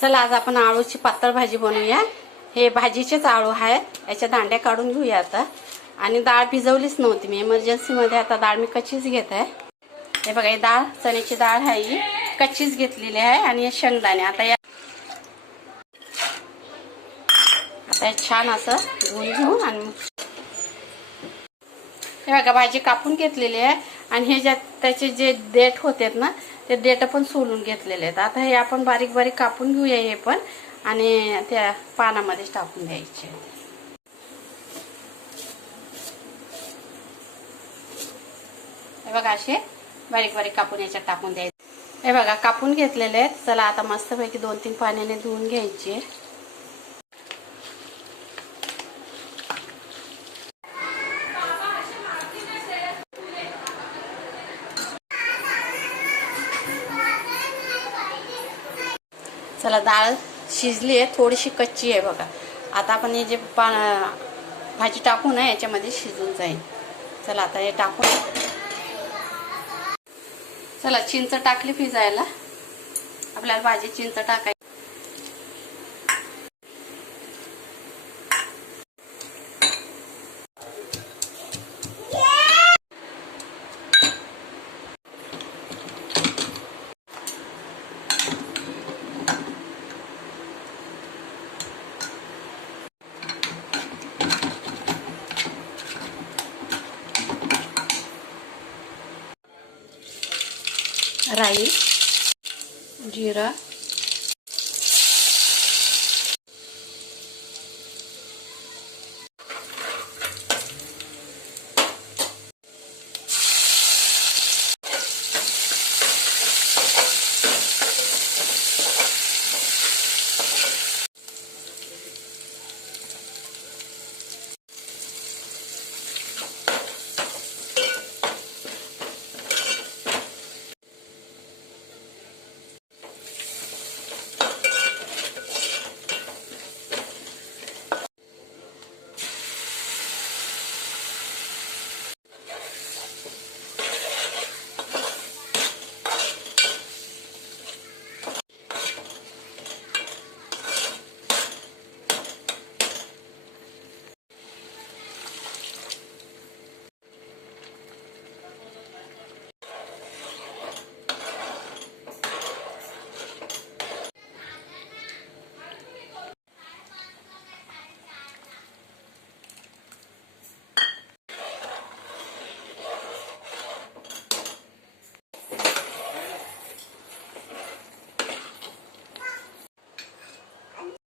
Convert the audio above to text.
चला आज आपण आळूची पातळ भाजी बनवूया. हे भाजीचेच आळू आहेत. याच्या दांड्या काढून घेऊया आता. आणि डाळ भिजवलीच नव्हती मी. इमर्जन्सीमध्ये आता डाळ मी कच्चीच घेत आहे. हे बघा ही डाळ चण्याची डाळ आहे ही. कच्चीच घेतलेली आहे आणि हे शेंगदाणे. आता या आता छान असं धुवून घेऊन आणि हे बघा भाजी कापून घेतलेली आहे. आणि हे ज्या त्याचे जे देठ होते ना ते देठ पण सोलून घेतलेले आहेत. आता हे आपण बारीक बारीक कापून घेऊया हे पण आणि त्या पानामध्येच टाकून द्यायचे हे बघा असे बारीक बारीक कापून याच्यात टाकून द्यायचे. हे बघा कापून घेतलेले आहेत. चला आता मस्तपैकी दोन तीन पाण्याने धुवून घ्यायचे. चला डाळ शिजली आहे थोडीशी कच्ची आहे बघा. आता आपण हे जे पा भाजी टाकू ना याच्यामध्ये शिजून जाईल. चला आता हे टाकू. चला चिंच टाकली फिजायला आपल्याला भाजी चिंच टाकायची. राईस जिरा